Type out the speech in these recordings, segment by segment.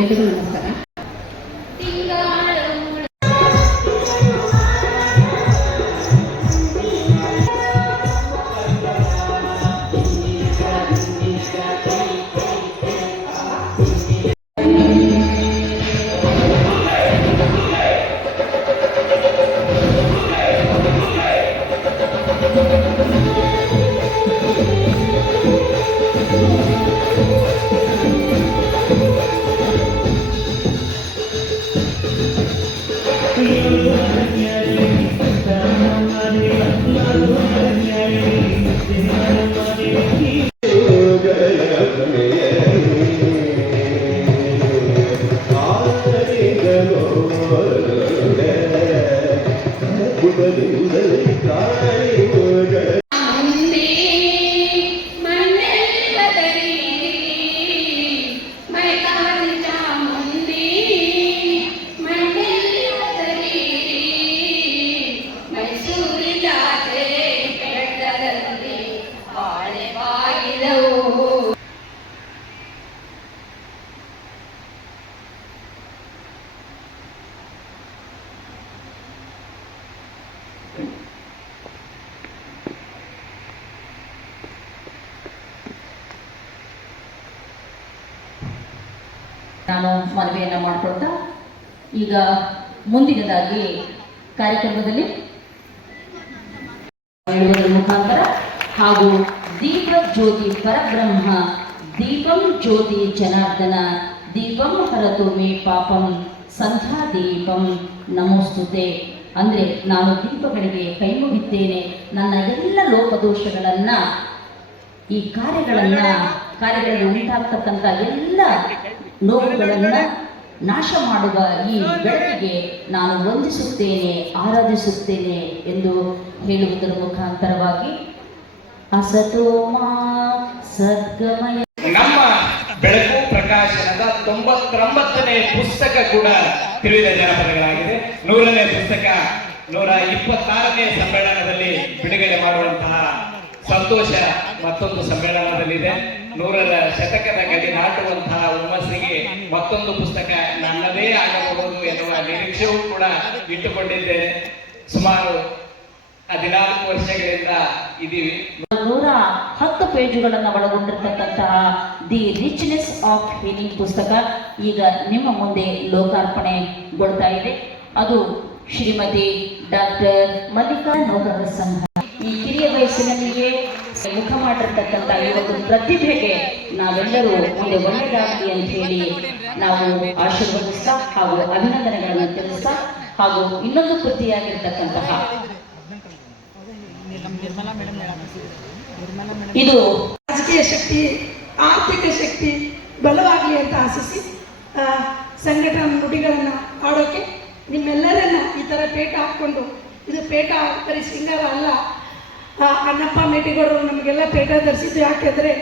ಎಲ್ರಿಗೂ ನಮಸ್ಕಾರ. ನಾನು ಮನವಿಯನ್ನು ಮಾಡಿಕೊಳ್ತಾ ಈಗ ಮುಂದಿನದಾಗಿ ಕಾರ್ಯಕ್ರಮದಲ್ಲಿ ಹೇಳುವುದರ ಮುಖಾಂತರ ಹಾಗೂ ದೀಪ ಜ್ಯೋತಿ ಪರಬ್ರಹ್ಮ ದೀಪಂ ಜ್ಯೋತಿ ಜನಾರ್ದನ ದೀಪಂ ಹರತು ಮೇ ಪಾಪಂ ಸಂಧ್ಯಾ ದೀಪಂ ನಮೋಸ್ತುತೆ ಅಂದರೆ ನಾನು ದೀಪಗಳಿಗೆ ಕೈ ಮುಗಿದ್ದೇನೆ, ನನ್ನ ಎಲ್ಲ ಲೋಪದೋಷಗಳನ್ನು ಈ ಕಾರ್ಯಗಳಲ್ಲಿ ಉಂಟಾಗ್ತಕ್ಕಂಥ ಎಲ್ಲ ನೋವುಗಳನ್ನು ನಾಶ ಮಾಡುವ ಈ ಬೆಳಕಿಗೆ ನಾನು ವಂದಿಸುತ್ತೇನೆ, ಆರಾಧಿಸುತ್ತೇನೆ ಎಂದು ಹೇಳುವುದರ ಮುಖಾಂತರವಾಗಿ ಅಸತೋಮ ಸದ್ಗಮಯ ನಮ್ಮ ಬೆಳಕು ಪ್ರಕಾಶನದ 99ನೇ ಪುಸ್ತಕ ಕೂಡ ತಿಳಿದ ಜನಪದಗಳಾಗಿದೆ. 100ನೇ ಪುಸ್ತಕ 126ನೇ ಸಮ್ಮೇಳನದಲ್ಲಿ ಬಿಡುಗಡೆ ಮಾಡುವಂತಹ ಸಂತೋಷ ಮತ್ತೊಂದು ಸಮ್ಮೇಳನದಲ್ಲಿದೆ. 100ರ ಶತಕದ ಗಡಿ ನಾಟುವಂತಹ ಹುಮ್ಮಸ್ಸಿಗೆ ಮತ್ತೊಂದು ಪುಸ್ತಕ ನನ್ನದೇ ಆಗಬಹುದು ಎನ್ನುವ ನಿರೀಕ್ಷೆಯೂ ಕೂಡ ಇಟ್ಟುಕೊಂಡಿದ್ದೇನೆ. ಸುಮಾರು 14 ವರ್ಷಗಳಿಂದ ಇದೀವಿ. 110 ಪೇಜುಗಳನ್ನು ಒಳಗೊಂಡಿರ್ತಕ್ಕಂತಹ ದಿ ರಿಚ್ನೆಸ್ ಆಫ್ ಹೀಲಿಂಗ್ ಪುಸ್ತಕ ಈಗ ನಿಮ್ಮ ಮುಂದೆ ಲೋಕಾರ್ಪಣೆಗೊಳ್ತಾ ಇದೆ. ಅದು ಶ್ರೀಮತಿ ಡಾಕ್ಟರ್ ಮಲ್ಲಿಕಾ ನೌಕರರ ಸಂಘ ಈ ಕಿರಿಯ ವಯಸ್ಸಿನಲ್ಲಿಯೇ ಮುಖ ಮಾಡಿರ್ತಕ್ಕಂಥ ಈ ಒಂದು ಪ್ರತಿಭೆಗೆ ನಾವೆಲ್ಲರೂ ಮುಂದೆ ಒಳ್ಳೆಯದಾಗಲಿ ಅಂತ ಹೇಳಿ ನಾವು ಆಶೀರ್ವದಿಸ್ತಾ ಹಾಗೂ ಅಭಿನಂದನೆಗಳನ್ನು ತಿಳಿಸ್ತಾ ಹಾಗೂ ಇನ್ನೊಂದು ಕೃತಿಯಾಗಿರ್ತಕ್ಕಂತಹ ಇದು ರಾಜಕೀಯ ಶಕ್ತಿ, ಆರ್ಥಿಕ ಶಕ್ತಿ ಬಲವಾಗಲಿ ಅಂತ ಆಶಿಸಿ ಸಂಘಟನಾ ನುಡಿಗಳನ್ನು ಆಡೋಕೆ ನಿಮ್ಮೆಲ್ಲರನ್ನ ಈ ಥರ ಪೇಟ ಹಾಕ್ಕೊಂಡು, ಇದು ಪೇಟ ಬರೀ ಸಿಂಗಾರ ಅಲ್ಲ, ಅಣ್ಣಪ್ಪ ಮೇಟಿಗೌಡರು ನಮಗೆಲ್ಲ ಪೇಟ ಧರಿಸಿದ್ದು ಯಾಕೆಂದರೆ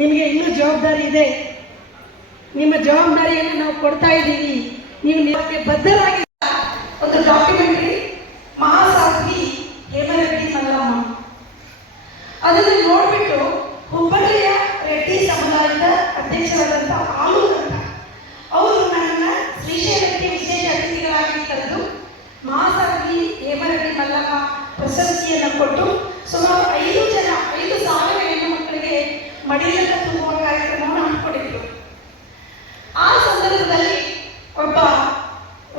ನಿಮಗೆ ಇನ್ನೂ ಜವಾಬ್ದಾರಿ ಇದೆ. ನಿಮ್ಮ ಜವಾಬ್ದಾರಿಯನ್ನು ನಾವು ಕೊಡ್ತಾ ಇದ್ದೀವಿ. ನೀವು ನಿಮಗೆ ಬದ್ಧರಾಗಿ ಒಂದು ಡಾಕ್ಯುಮೆಂಟ್ರಿ ಮಹಾಸಾಧ್ವಿ ಹೇಮರೆಡ್ಡಿ ಮಲ್ಲಮ್ಮ ಅದನ್ನು ನೋಡಿಬಿಟ್ಟು ಹುಬ್ಬಳ್ಳಿಯ ರೆಡ್ಡಿ ಸಮುದಾಯದ ಅಧ್ಯಕ್ಷರಾದಂಥ ಆಲೂರು ಅಂತ ಅವರು ನನ್ನನ್ನು ಶ್ರೀಶೈಲಕ್ಕೆ ವಿಶೇಷ ಅತಿಥಿಗಳಾಗಿ ಕರೆದು ಮಹಾಸಾಧ್ವಿ ಹೇಮರೆಡ್ಡಿ ಮಲ್ಲಮ್ಮ ಪ್ರಶಸ್ತಿಯನ್ನು ಕೊಟ್ಟು ಸುಮಾರು 5,000 ಹೆಣ್ಣು ಮಕ್ಕಳಿಗೆ ಮಡಿಲನ್ನು ತುಂಬುವ ಕಾರ್ಯಕ್ರಮವನ್ನು ಹಮ್ಮಿಕೊಂಡಿದ್ರು. ಆ ಸಂದರ್ಭದಲ್ಲಿ ಒಬ್ಬ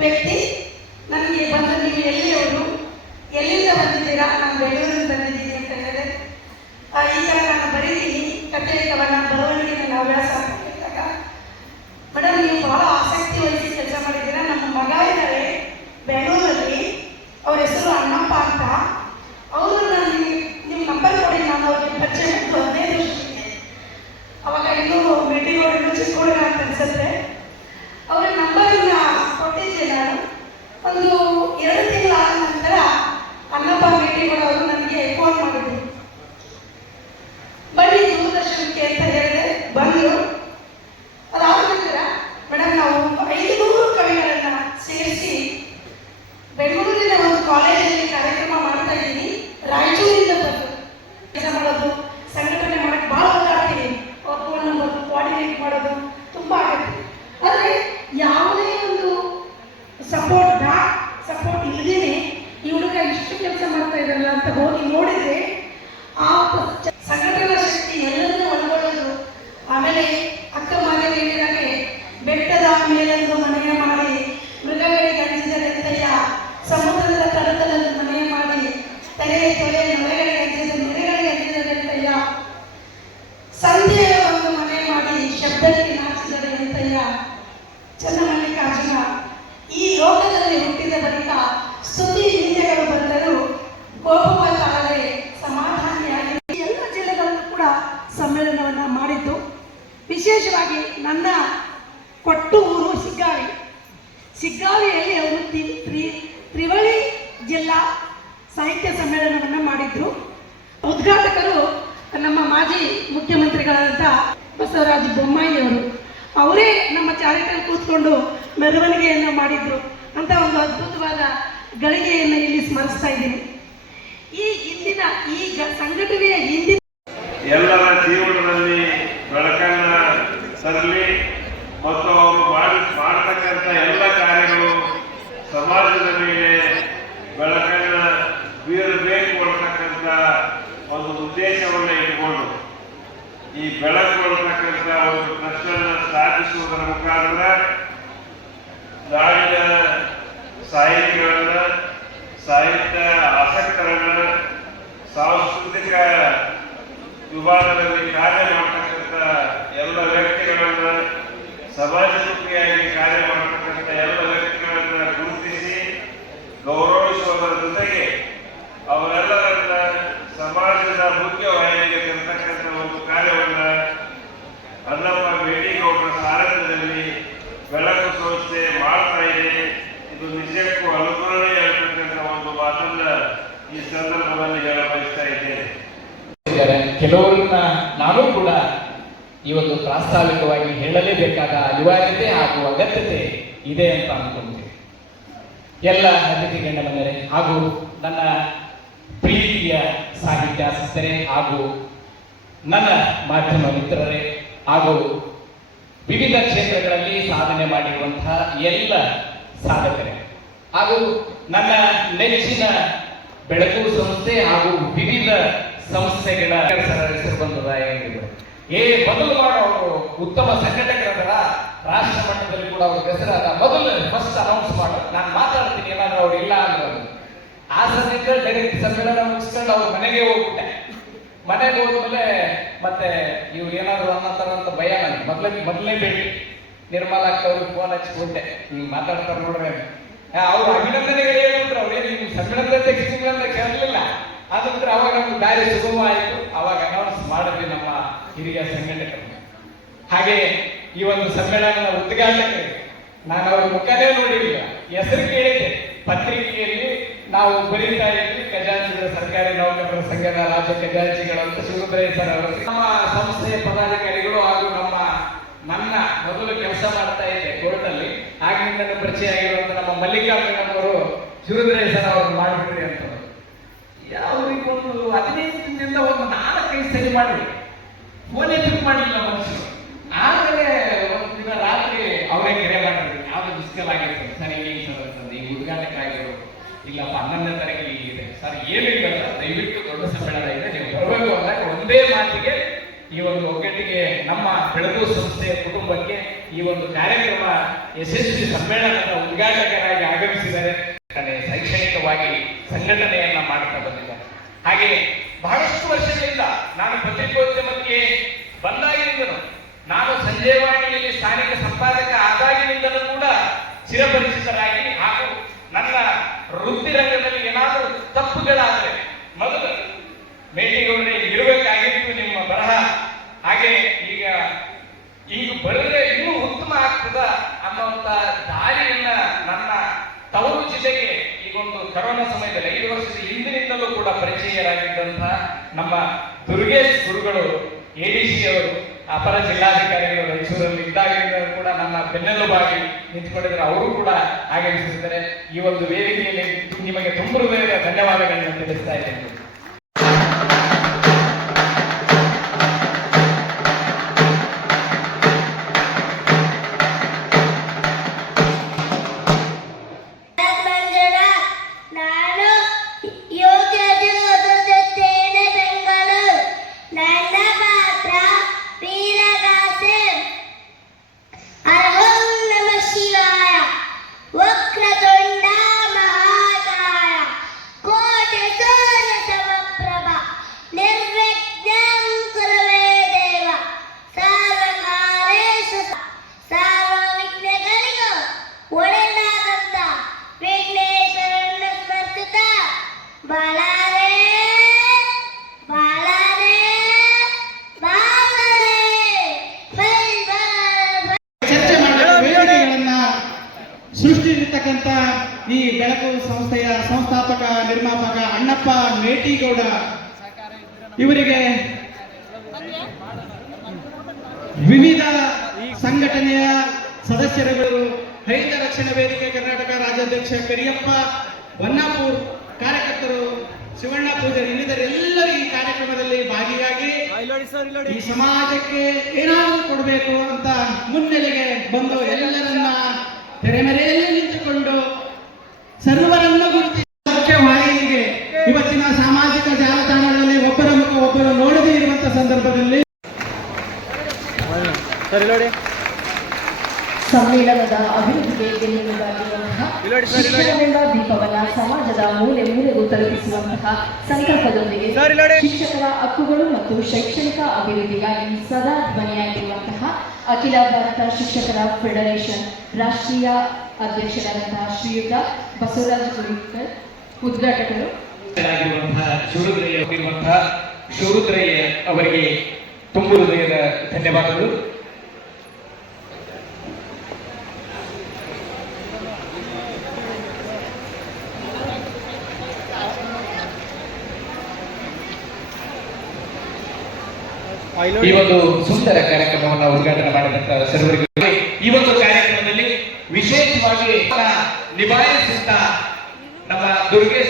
ವ್ಯಕ್ತಿ ನನಗೆ ಬಂದು, ನೀವು ಎಲ್ಲಿಯವರು, ಎಲ್ಲಿಂದ ಬಂದಿದ್ದೀರಾ? ನಾನು ಬೆಂಗಳೂರಿಂದ ಬಂದಿದ್ದೀನಿ ಅಂತ ಹೇಳಿದೆ. ಈ ಥರ ನಾನು ಆ ಸಂಘಟನಾ ಶಕ್ತಿ ಎಲ್ಲರನ್ನೂ ಒಳಗೊಳ್ಳೋದು. ಆಮೇಲೆ ಅಕ್ಕ ಮನೆ ಹೇಳಿದಾಗೆ ಬೆಟ್ಟದ ಮೇಲೊಂದು ಮನೆಯ ಮಾಡಿ ಮೃಗಗಳಿಗೆ ಅಂಜಿದರೆ ಎಂತಯ್ಯ, ಸಮುದ್ರದ ತಡದಲ್ಲಿ ಮನೆಯ ಮಾಡಿ ತಲೆ ತೊಲೆ ನೊರೆಗಳಿಗೆ ಅಂಜಿದ ನೆರೆಗಳಿಗೆ ಅಂಜಿದರೆ ಎಂತಯ್ಯ, ಸಂಧ್ಯೆಯ ಒಂದು ಮನೆ ಮಾಡಿ ಶಬ್ದಕ್ಕೆ ನಾಚಿದರೆ ಎಂತಯ್ಯ. ಚನ್ನಮಲ್ಲಿಕಾರ್ಜುನ ಈ ಲೋಕದಲ್ಲಿ ಹುಟ್ಟಿದ ಬಳಿಕ ಸ್ತುತಿ ನಿಂದೆಗಳು ಬಂದರೂ ಕೋಪವ ತಾಳದೆ ಸಮಾಧಾನಿಯಾಗಿ ಎಲ್ಲ ಜಿಲ್ಲೆಗಳಲ್ಲೂ ಕೂಡ ಸಮ್ಮೇಳನವನ್ನು ಮಾಡಿದ್ದು. ವಿಶೇಷವಾಗಿ ನನ್ನ ಕೊಟ್ಟು ಊರು ಸಿಗ್ಗಾವಿಯಲ್ಲಿ ಅವರು ತ್ರಿವಳಿ ಜಿಲ್ಲಾ ಸಾಹಿತ್ಯ ಸಮ್ಮೇಳನವನ್ನು ಮಾಡಿದ್ರು. ಉದ್ಘಾಟಕರು ನಮ್ಮ ಮಾಜಿ ಮುಖ್ಯಮಂತ್ರಿಗಳಾದಂಥ ಬಸವರಾಜ ಬೊಮ್ಮಾಯಿ ಅವರೇ ನಮ್ಮ ಚಾರಿಟಲ್ಲಿ ಕೂತ್ಕೊಂಡು ಮೆರವಣಿಗೆಯನ್ನು ಮಾಡಿದ್ರು ಅಂತ ಒಂದು ಅದ್ಭುತವಾದ ಗಳಿಗೆಯನ್ನು ಇಲ್ಲಿ ಸ್ಮರಿಸ್ತಾ ಇದ್ದೀನಿ. ಈ ಹಿಂದಿನ ಸಂಘಟನೆಯ ಹಿಂದಿನ ಎಲ್ಲರ ಜೀವನದಲ್ಲಿ ಬೆಳಕನ್ನ ತರಲಿ ಮತ್ತು ಅವರು ಮಾಡತಕ್ಕಂಥ ಎಲ್ಲ ಕಾರ್ಯಗಳು ಸಮಾಜದ ಮೇಲೆ ಬೆಳಕನ್ನ ಬೀರಬೇಕು ಅಂತಕ್ಕಂಥ ಒಂದು ಉದ್ದೇಶವನ್ನು ಇಟ್ಕೊಂಡು ಈ ಬೆಳಕು ಅಂತಕ್ಕಂಥ ಒಂದು ಪ್ರಶ್ನೆಯನ್ನು ಸ್ಥಾಪಿಸುವುದರ ಮುಖಾಂತರ ನಾಡಿನ ಸಾಹಿತಿಗಳನ್ನ, ಸಾಹಿತ್ಯ ಆಸಕ್ತರನ್ನ, ಸಾಂಸ್ಕೃತಿಕ ವಿಭಾಗದಲ್ಲಿ ಕಾರ್ಯ ಮಾಡತಕ್ಕಂಥ ಎಲ್ಲ ವ್ಯಕ್ತಿಗಳನ್ನ, ಸಮಾಜಮುಖಿಯಾಗಿ ಕಾರ್ಯ ಮಾಡತಕ್ಕಂಥ ಎಲ್ಲ ವ್ಯಕ್ತಿಗಳನ್ನ ಗುರುತಿಸಿ ಗೌರವಿಸುವುದರ ಜೊತೆಗೆ ಅವರೆಲ್ಲರನ್ನ ಸಮಾಜದ ಮುಖ್ಯವಾಹಿನಿಗೆ ತರ್ತಕ್ಕಂಥ ಒಂದು ಕಾರ್ಯವನ್ನ ಅಣ್ಣಪ್ಪ ಮೇಟಿಗೌಡರ ಸಾರಥ್ಯದಲ್ಲಿ ಬೆಳಕು ಸಂಸ್ಥೆ ಮಾಡ್ತಾ ಇದೆ. ಇದು ನಿಜಕ್ಕೂ ಅನುಕರಣೆ ಹೇಳ್ತಕ್ಕಂಥ ಒಂದು ಮಾತನ್ನ ಈ ಸಂದರ್ಭದಲ್ಲಿ ಹೇಳ ಬಯಸ್ತಾ ಇದ್ದೇನೆ. ಕೆಲವರನ್ನ ನಾನು ಕೂಡ ಈ ಒಂದು ಪ್ರಾಸ್ತಾವಿಕವಾಗಿ ಹೇಳಲೇಬೇಕಾದ ಅನಿವಾರ್ಯತೆ ಹಾಗೂ ಅಗತ್ಯತೆ ಇದೆ ಅಂತ ಅನ್ಕೊಂತೀನಿ. ಎಲ್ಲ ಅತಿಥಿ ಗಣ್ಯರೇ ಹಾಗೂ ನನ್ನ ಪ್ರೀತಿಯ ಸಾಹಿತ್ಯಾಸಕ್ತರೇ ಹಾಗೂ ನನ್ನ ಮಾಧ್ಯಮ ಮಿತ್ರರೇ ಹಾಗೂ ವಿವಿಧ ಕ್ಷೇತ್ರಗಳಲ್ಲಿ ಸಾಧನೆ ಮಾಡಿರುವಂತಹ ಎಲ್ಲ ಸಾಧಕರೇ ಹಾಗೂ ನನ್ನ ನೆಚ್ಚಿನ ಬೆಳಕು ಸಂಸ್ಥೆ ಹಾಗೂ ವಿವಿಧ ಸಂಸ್ಥೆಗಳ ಹೆಸರು ಬಂದದ ಮೊದಲು ಅವರು ಉತ್ತಮ ಸಂಘಟಕರಾದ ರಾಷ್ಟ್ರ ಮಟ್ಟದಲ್ಲಿ ಕೂಡ ಅವ್ರ ಹೆಸರಾದ ಮೊದಲು ಫಸ್ಟ್ ಅನೌನ್ಸ್ ಮಾಡು, ನಾನು ಮಾತಾಡ್ತೀನಿ ಏನಾದ್ರು ಅವ್ರು ಇಲ್ಲ ಅಂದ್ರೆ ಆ ಸದ್ಯಕ್ಕೆ ಡೈರೆಕ್ಟ್ ಸಮ್ಮೇಳನ ಮುಗಿಸ್ಕೊಂಡು ಅವ್ರ ಮನೆಗೆ ಹೋಗ್ಬಿಟ್ಟೆ. ಮನೆಗೆ ಹೋದ್ಮೇಲೆ ಮತ್ತೆ ಇವ್ರು ಏನಾದ್ರು ಅನ್ನೋಂತ ಭಯ ನನಗೆ ಮೊದಲನೇ ಭೇಟಿ ನಿರ್ಮಲಾ ಅವ್ರಿಗೆ ಫೋನ್ ಹಚ್ಚಿಬಿಟ್ಟೆ, ಹಿಂಗೆ ಮಾತಾಡ್ತಾರೆ ನೋಡ್ರೆ ಅವ್ರು ಅಭಿನಂದನೆಗಳು ಹೇಳಿದ್ರು. ಅವ್ರೇನು ನಿಮ್ಗೆ ಸಮ್ಮೇಳನದ ಅಂತ ಕೇಳಲಿಲ್ಲ. ಅದಂದ್ರೆ ಅವಾಗ ನಮ್ಗೆ ದಾರಿ ಸುಗಮ ಆಯಿತು. ಅವಾಗ ಅನೌನ್ಸ್ ಮಾಡಿದ್ವಿ ನಮ್ಮ ಹಿರಿಯ ಸಂಘಟಕರು. ಹಾಗೆ ಈ ಒಂದು ಸಮ್ಮೇಳನದ ಉದ್ಘಾಟಕರಿಗೆ ನಾನು ಅವ್ರ ಮುಖನೇ ನೋಡಿಲ್ಲ, ಹೆಸರು ಕೇಳಿದ್ದೆ. ಪತ್ರಿಕೆಯಲ್ಲಿ ನಾವು ಬರೀತಾ ಇದ್ವಿ ಖಜಾಂಚಿಗಳ ಸರ್ಕಾರಿ ನೌಕರರ ಸಂಘದ ರಾಜ್ಯ ಖಜಾಂಚಿಗಳಂತ ಶಿವರುದ್ರಯ್ಯ ಸರ್ ಅವರು, ನಮ್ಮ ಸಂಸ್ಥೆಯ ಪದಾಧಿಕಾರಿಗಳು ಹಾಗೂ ನನ್ನ ಮೊದಲು ಕೆಲಸ ಮಾಡ್ತಾ ಇದ್ದೆ ಕೋರ್ಟಲ್ಲಿ, ಆಗಿನಿಂದ ಪರಿಚಯ ಆಗಿರುವಂತ ನಮ್ಮ ಮಲ್ಲಿಕಾರ್ಜುನ ಅವರು ಶಿವರುದ್ರಯ್ಯ ಸರ್ ಅವರು ಮಾಡಿಬಿಟ್ರಿ ಅಂತ. ಅವ್ರಿಗೆ ಒಂದು 15 ದಿನದಿಂದ ಒಂದು 4-5 ಸರಿ ಮಾಡಿದ್ವಿ, ಫೋನೇ ಪಿಕ್ ಮಾಡಲಿಲ್ಲ ಮನುಷ್ಯರು. ಆಮೇಲೆ ಒಂದು ದಿನ ರಾತ್ರಿ ಅವರೇ ಕರೆ ಮಾಡಿದ್ವಿ, ಯಾವ್ದು ಡಿಸ್ಕಲ್ ಆಗಿರ್ತದೆ ಸರ್, ಹಿಂಗೆ ಸರ್ ಅಂತಂದು ಈಗ ಉದ್ಘಾಟಕ ಆಗಿರೋ ಇಲ್ಲಪ್ಪ 11ನೇ ತಾರೀಕಿಗೆ ಇದೆ ಸರ್, ಏನಿಲ್ಲ ದಯವಿಟ್ಟು ದೊಡ್ಡ ಸಮ್ಮೇಳನ ಇದೆ, ನೀವು ಬರಬೇಕು ಅಂದಾಗ ಒಂದೇ ಮಾತಿಗೆ ಈ ಒಂದು ಒಗ್ಗಟ್ಟಿಗೆ ನಮ್ಮ ಬೆಳಕು ಸಂಸ್ಥೆಯ ಕುಟುಂಬಕ್ಕೆ ಈ ಒಂದು ಕಾರ್ಯಕ್ರಮ ಯಶಸ್ವಿ ಸಮ್ಮೇಳನದ ಉದ್ಘಾಟಕರಾಗಿ ಆಗಮಿಸಿದ್ದಾರೆ. ಶೈಕ್ಷಣಿಕವಾಗಿ ಸಂಘಟನೆಯನ್ನ ಮಾಡ್ತಾ ಬಂದಿದ್ದಾರೆ. ಹಾಗೆ ಬಹಳಷ್ಟು ವರ್ಷಗಳಿಂದ ನಾನು ಪತ್ರಿಕೋದ್ಯಮಕ್ಕೆ ಬಂದಾಗಿನಿಂದಲೂ, ನಾನು ಸಂಜಯವಾಣಿಯಲ್ಲಿ ಸ್ಥಾನಿಕ ಸಂಪಾದಕ ಆದಾಗಿನಿಂದಲೂ ಕೂಡ ಚಿರಪರಿಚಿತರಾಗಿ ಹಾಗೂ ನನ್ನ ವೃತ್ತಿ ರಂಗದಲ್ಲಿ ಏನಾದರೂ ತಪ್ಪುಗಳಾದರೆ ಮೊದಲು ಮೇಟಿಗೌಡರೇ ಇರಬೇಕಾಗಿತ್ತು ನಿಮ್ಮ ಬರಹ, ಹಾಗೆ ಈಗ ಬರೆದ್ರೆ ಇನ್ನೂ ಉತ್ತಮ ಆಗ್ತದ ಅನ್ನುವಂತ ದಾರಿಯನ್ನ ನನ್ನ ತವರು ಜಿಲ್ಲೆಗೆ ಈಗೊಂದು ಕರೋನಾ ಸಮಯದಲ್ಲಿ 5 ವರ್ಷದ ಹಿಂದಿನಿಂದಲೂ ಕೂಡ ಪರಿಚಯರಾಗಿದ್ದಂತಹ ನಮ್ಮ ದುರ್ಗೇಶ್ ಗುರುಗಳು ADC ಅವರು, ಅಪರ ಜಿಲ್ಲಾಧಿಕಾರಿಗಳು ರಾಯಚೂರಲ್ಲಿ ಇದ್ದಾಗಿಂದ ಕೂಡ ನನ್ನ ಬೆನ್ನೆಲುಬಾಗಿ ನಿಂತುಕೊಂಡಿದ್ದಾರೆ. ಅವರು ಕೂಡ ಆಗಮಿಸಿದ್ದಾರೆ. ಈ ಒಂದು ವೇದಿಕೆಯಲ್ಲಿ ನಿಮಗೆ ತುಂಬ ಹೃದಯದ ಧನ್ಯವಾದಗಳನ್ನು ತಿಳಿಸ್ತಾ ಇದ್ದೇನೆ. ನಾನು ಯೋಗ ಬೆಂಗಳೂರು ಬೆಳಕು ಸಂಸ್ಥೆಯ ಸಂಸ್ಥಾಪಕ ನಿರ್ಮಾಪಕ ಅಣ್ಣಪ್ಪ ಮೇಟಿಗೌಡ ಇವರಿಗೆ ವಿವಿಧ ಸಂಘಟನೆಯ ಸದಸ್ಯರುಗಳು, ರೈತ ರಕ್ಷಣಾ ವೇದಿಕೆ ಕರ್ನಾಟಕ ರಾಜ್ಯಾಧ್ಯಕ್ಷ ಕರಿಯಪ್ಪ ಬನ್ನಾಪುರ್, ಕಾರ್ಯಕರ್ತರು, ಶಿವಣ್ಣ ಪೂಜಾರಿ ಇನ್ನಿತರೆಲ್ಲರೂ ಈ ಕಾರ್ಯಕ್ರಮದಲ್ಲಿ ಭಾಗಿಯಾಗಿ ಈ ಸಮಾಜಕ್ಕೆ ಏನಾದರೂ ಕೊಡಬೇಕು ಅಂತ ಮುನ್ನೆಲೆಗೆ ಬಂದು ಎಲ್ಲರನ್ನ ತೆರೆಮರೆಯಲ್ಲಿ ನಿಂತುಕೊಂಡು ಸರ್ವರನ್ನ ಗುರುತಿಸಿ ಮುಖ್ಯವಾಹಿನಿಗೆ ಇವತ್ತಿನ ಸಾಮಾಜಿಕ ಜಾಲತಾಣಗಳಲ್ಲಿ ಒಬ್ಬರ ಮುಖ ಒಬ್ಬರು ನೋಡದೇ ಇರುವಂತಹ ಸಂದರ್ಭದಲ್ಲಿ ಸಮ್ಮೇಳನದ ಅಭಿವೃದ್ಧಿಗೆ ಬೆನ್ನೆಲುಬಾಗಿರುವಂತಹ ಶಿಕ್ಷಣವೆಂಬ ದೀಪವನ್ನ ಸಮಾಜದ ಮೂಲೆ ಮೂಲೆಗೂ ತಲುಪಿಸುವಂತಹ ಸಂಕಲ್ಪದೊಂದಿಗೆ ಶಿಕ್ಷಕರ ಹಕ್ಕುಗಳು ಮತ್ತು ಶೈಕ್ಷಣಿಕ ಅಭಿವೃದ್ಧಿಗಾಗಿ ಸದಾ ಧ್ವನಿಯಾಗಿರುವಂತಹ ಅಖಿಲ ಭಾರತ ಶಿಕ್ಷಕರ ಫೆಡರೇಷನ್ ರಾಷ್ಟ್ರೀಯ ಅಧ್ಯಕ್ಷರಾದಂತಹ ಶ್ರೀಯುತ ಬಸವರಾಜ ಗುರಿಕರ್ ಉದ್ಘಾಟಕರು ಶಿವರುದ್ರಯ್ಯ ಅವರಿಗೆ ತುಂಬು ಹೃದಯದ ಧನ್ಯವಾದಗಳು. ಈ ಒಂದು ಸುಂದರ ಕಾರ್ಯಕ್ರಮವನ್ನು ಉದ್ಘಾಟನೆ ಮಾಡಿದಂತ ಸರ್ವರಿಗೂ ಈ ಒಂದು ಕಾರ್ಯಕ್ರಮದಲ್ಲಿ ವಿಶೇಷವಾಗಿ ನಿಭಾಯಿಸುತ್ತಾ ನಮ್ಮ ದುರ್ಗೇಶ್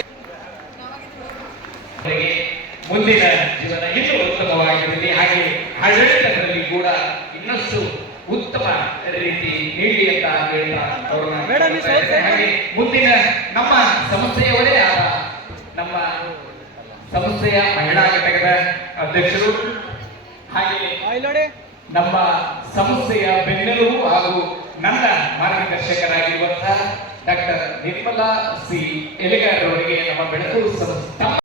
ಮುಂದಿನ ಜೀವನ ಇನ್ನೂ ಉತ್ತಮವಾಗಿರಲಿ, ಹಾಗೆ ಆಡಳಿತದಲ್ಲಿ ಕೂಡ ಇನ್ನಷ್ಟು ಉತ್ತಮ ರೀತಿ ನೀಡಿ ಅಂತ ಹೇಳ್ತಾ ಅವ್ರನ್ನ ಹಾಗೆ ಮುಂದಿನ ನಮ್ಮ ಸಂಸ್ಥೆಯವರೇ ಆದ ನಮ್ಮ ಸಂಸ್ಥೆಯ ಮಹಿಳಾ ಘಟಕದ ಅಧ್ಯಕ್ಷರು, ಹಾಗೆ ನಮ್ಮ ಸಂಸ್ಥೆಯ ಬೆನ್ನೆಲುಬು ಹಾಗೂ ನನ್ನ ಮಾರ್ಗದರ್ಶಕರಾಗಿರುವಂತಹ ಡಾಕ್ಟರ್ ನಿರ್ಮಲಾ ಸಿ ಎಲೆಗಾರ್ ಅವರಿಗೆ ನಮ್ಮ ಬೆಳಕು ಸಂಸ್ಥೆ